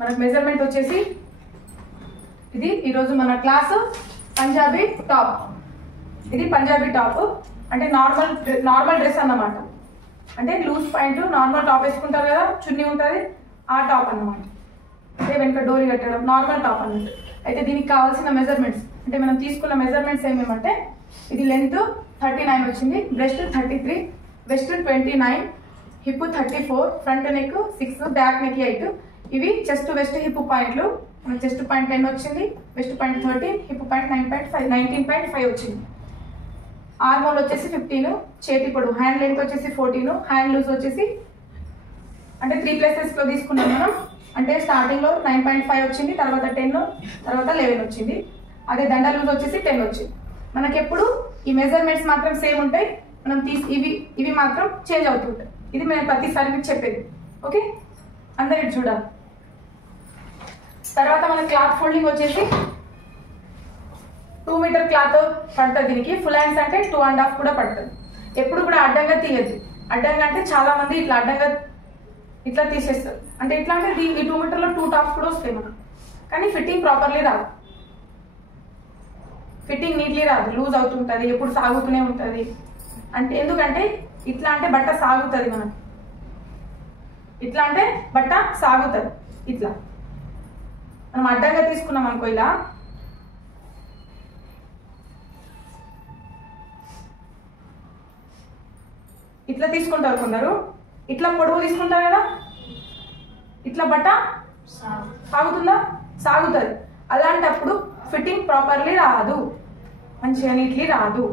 మనకు మెజర్మెంట్ వచ్చేసి ఇది ఈరోజు మన క్లాస్ పంజాబీ టాప్. ఇది పంజాబీ టాప్ అంటే నార్మల్ డ్రెస్ అన్నమాట. అంటే లూజ్ ప్యాంటు నార్మల్ టాప్ వేసుకుంటారు కదా, చున్నీ ఉంటుంది, ఆ టాప్ అన్నమాట. అంటే వెనుక డోరీ కట్టడం నార్మల్ టాప్ అన్నమాట. అయితే దీనికి కావాల్సిన మెజర్మెంట్స్ అంటే మనం తీసుకున్న మెజర్మెంట్స్ ఏమేమంటే ఇది లెంత్ 39 వచ్చింది, breast 33, west 29, hip 34, front neck 6, back neck 8. ఇవి చెస్ట్ వెస్ట్ హిప్ పాయింట్లు. చెస్ట్ పాయింట్ 10 వచ్చింది, వెస్ట్ పాయింట్ 13, హిప్ పాయింట్ 19.5 వచ్చింది. ఆర్మోల్ వచ్చేసి 15, చేతి పొడవు హ్యాండ్ లెంత్ వచ్చేసి 14, హ్యాండ్ లూజ్ వచ్చేసి అంటే 3 ప్లేసెస్లో తీసుకున్నాం మనం. అంటే స్టార్టింగ్లో 9.5 వచ్చింది, తర్వాత 10, తర్వాత 11 వచ్చింది. అదే దండ లూజ్ వచ్చేసి 10 వచ్చింది. మనకి ఎప్పుడు ఈ మెజర్మెంట్స్ మాత్రం సేమ్ ఉంటాయి, మనం ఇవి మాత్రం చేంజ్ అవుతుంటాయి. ఇది మేము ప్రతిసారి మీకు చెప్పేది. ఓకే, అందరు ఇటు చూడాలి. తర్వాత మన క్లాత్ ఫోల్డింగ్ వచ్చేసి 2 మీటర్ క్లాత్ పడుతుంది. దీనికి ఫుల్ హ్యాండ్స్ అంటే 2.5 కూడా పడుతుంది. ఎప్పుడు కూడా అడ్డంగా తీయద్దు. అడ్డంగా అంటే చాలా మంది ఇట్లా అడ్డంగా ఇట్లా తీసేస్తారు. అంటే ఇట్లా అంటే ఈ 2 మీటర్లో 2 టాప్స్ కూడా వస్తాయి మనకు, కానీ ఫిట్టింగ్ ప్రాపర్లీ రాదు, ఫిట్టింగ్ నీట్లీ రాదు, లూజ్ అవుతుంటుంది, ఎప్పుడు సాగుతూనే ఉంటుంది. అంటే ఎందుకంటే ఇట్లా అంటే బట్ట సాగుతుంది మనకు, ఇట్లా అంటే బట్ట సాగుతుంది. ఇట్లా మనం అడ్డంగా తీసుకున్నాం అనుకో, ఇలా ఇట్లా తీసుకుంటారు కొందరు, ఇట్లా పొడవు తీసుకుంటారు కదా, ఇట్లా బట్ట సాగుతుందా, సాగుతుంది. అలాంటప్పుడు ఫిట్టింగ్ ప్రాపర్లీ రాదు, మంచిగా నీట్లీ రాదు.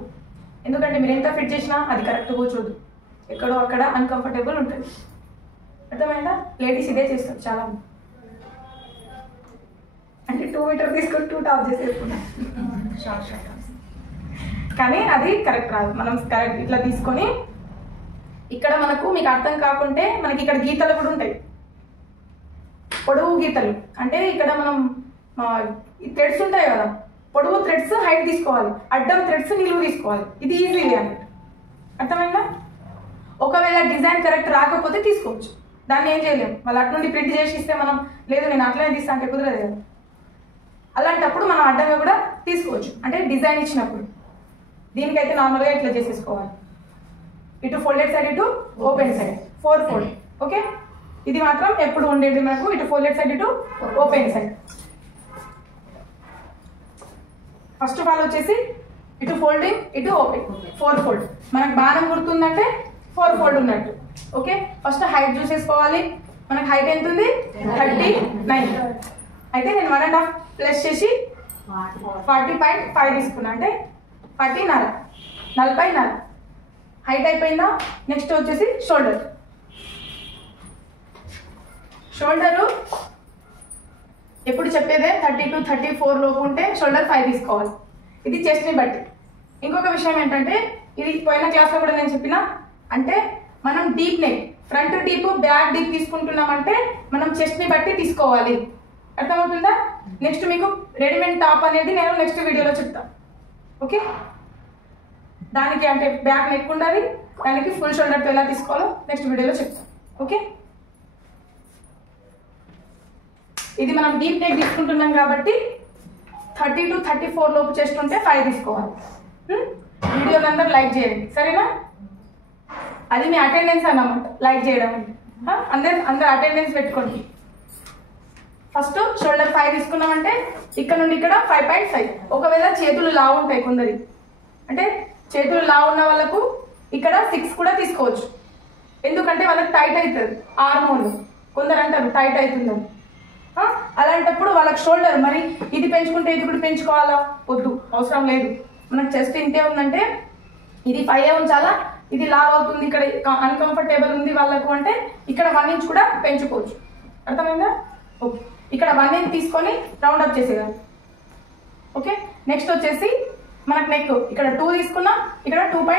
ఎందుకంటే మీరు ఎంత ఫిట్ చేసినా అది కరెక్ట్ కూర్చోదు, ఎక్కడో అక్కడ అన్కంఫర్టబుల్ ఉంటుంది. అర్థమైందా? లేడీస్ ఇదే చేస్తారు చాలా మంది. అంటే 2 మీటర్ తీసుకొని 2 టాప్ చేసేసుకున్నాం షార్ట్ టాప్స్, కానీ అది కరెక్ట్ రాదు. మనం కరెక్ట్ ఇట్లా తీసుకొని ఇక్కడ మనకు మీకు అర్థం కాకుంటే మనకి ఇక్కడ గీతలు కూడా ఉంటాయి, పొడవు గీతలు. అంటే ఇక్కడ మనం థ్రెడ్స్ ఉంటాయి కదా, పొడవు థ్రెడ్స్ హైట్ తీసుకోవాలి, అడ్డం థ్రెడ్స్ నిలువు తీసుకోవాలి. ఇది ఈజీ అన్నట్టు. అర్థమైందా? ఒకవేళ డిజైన్ కరెక్ట్ రాకపోతే తీసుకోవచ్చు, దాన్ని ఏం చేయలేము. వాళ్ళు అటు నుండి ప్రింట్ చేసి ఇస్తే మనం లేదు నేను అట్లనే తీస్తా అంటే కుదరదు కదా. అలాంటప్పుడు మనం అడ్డంగా కూడా తీసుకోవచ్చు, అంటే డిజైన్ ఇచ్చినప్పుడు. దీనికైతే నార్మల్గా ఇట్లా చేసేసుకోవాలి, ఇటు ఫోల్డెడ్ సైడ్, ఇటు ఓపెన్ సైడ్, 4 ఫోల్డ్. ఓకే, ఇది మాత్రం ఎప్పుడు ఉండేది మనకు, ఇటు ఫోల్డెడ్ సైడ్, ఇటు open side. First of all వచ్చేసి ఇటు ఫోల్డింగ్, ఇటు ఓపెన్, 4 ఫోల్డ్. మనకు బాణం గుర్తుందంటే 4 ఫోల్డ్ ఉన్నట్టు. ఓకే, ఫస్ట్ హైట్ చూసేసుకోవాలి. మనకు హైట్ ఎంత ఉంది? 39. అయితే నేను 1.5 ప్లస్ చేసి 40.5 తీసుకున్నా, అంటే 40.5 హైట్ అయిపోయిందా? నెక్స్ట్ వచ్చేసి షోల్డర్. షోల్డరు ఎప్పుడు చెప్పేదే 32, 34 లోపు ఉంటే షోల్డర్ 5 తీసుకోవాలి. ఇది చెస్ట్ని బట్టి. ఇంకొక విషయం ఏంటంటే ఇది పోయిన క్లాస్లో కూడా నేను చెప్పిన, అంటే మనం deep neck, front deep, back deep తీసుకుంటున్నామంటే మనం చెస్ట్ని బట్టి తీసుకోవాలి. అర్థమవుతుందా? నెక్స్ట్ మీకు రెడీమేడ్ టాప్ అనేది నేను నెక్స్ట్ వీడియోలో చెప్తాను. ఓకే, దానికి అంటే బ్యాక్ నెక్ ఉండాలి, దానికి ఫుల్ షోల్డర్తో ఎలా తీసుకోవాలో నెక్స్ట్ వీడియోలో చెప్తాను. ఓకే, ఇది మనం డీప్ నెక్ తీసుకుంటున్నాం కాబట్టి 30 to 34 లోపు చెస్ట్ ఉంటే 5 తీసుకోవాలి. వీడియోని అందరూ లైక్ చేయండి, సరేనా? అది మీ అటెండెన్స్ అన్నమాట, లైక్ చేయడం. అందరు అటెండెన్స్ పెట్టుకోండి. ఫస్ట్ షోల్డర్ 5 తీసుకున్నామంటే ఇక్కడ నుండి ఇక్కడ 5.5. ఒకవేళ చేతులు లావు ఉంటాయి కొందరి, అంటే చేతులు లావు ఉన్న వాళ్ళకు ఇక్కడ 6 కూడా తీసుకోవచ్చు. ఎందుకంటే వాళ్ళకి టైట్ అవుతుంది ఆర్మోల్. కొందరు అంటారు టైట్ అవుతుందని. అలాంటప్పుడు వాళ్ళకి షోల్డర్ మరి ఇది పెంచుకుంటే ఇది కూడా పెంచుకోవాలా? వద్దు, అవసరం లేదు. మనకు చెస్ట్ ఇంతే ఉందంటే ఇది 5 ఉంచాలా, ఇది లావ్ అవుతుంది, ఇక్కడ అన్కంఫర్టబుల్ ఉంది వాళ్ళకు అంటే ఇక్కడ 1 ఇంచ్ కూడా పెంచుకోవచ్చు. అర్థమైందా? ఓకే, ఇక్కడ 1 ఇంచ్ తీసుకొని రౌండ్ అప్ చేసేయాలి. ఓకే, నెక్స్ట్ వచ్చేసి మనకు నెక్ ఇక్కడ 2 తీసుకున్నా, ఇక్కడ 2.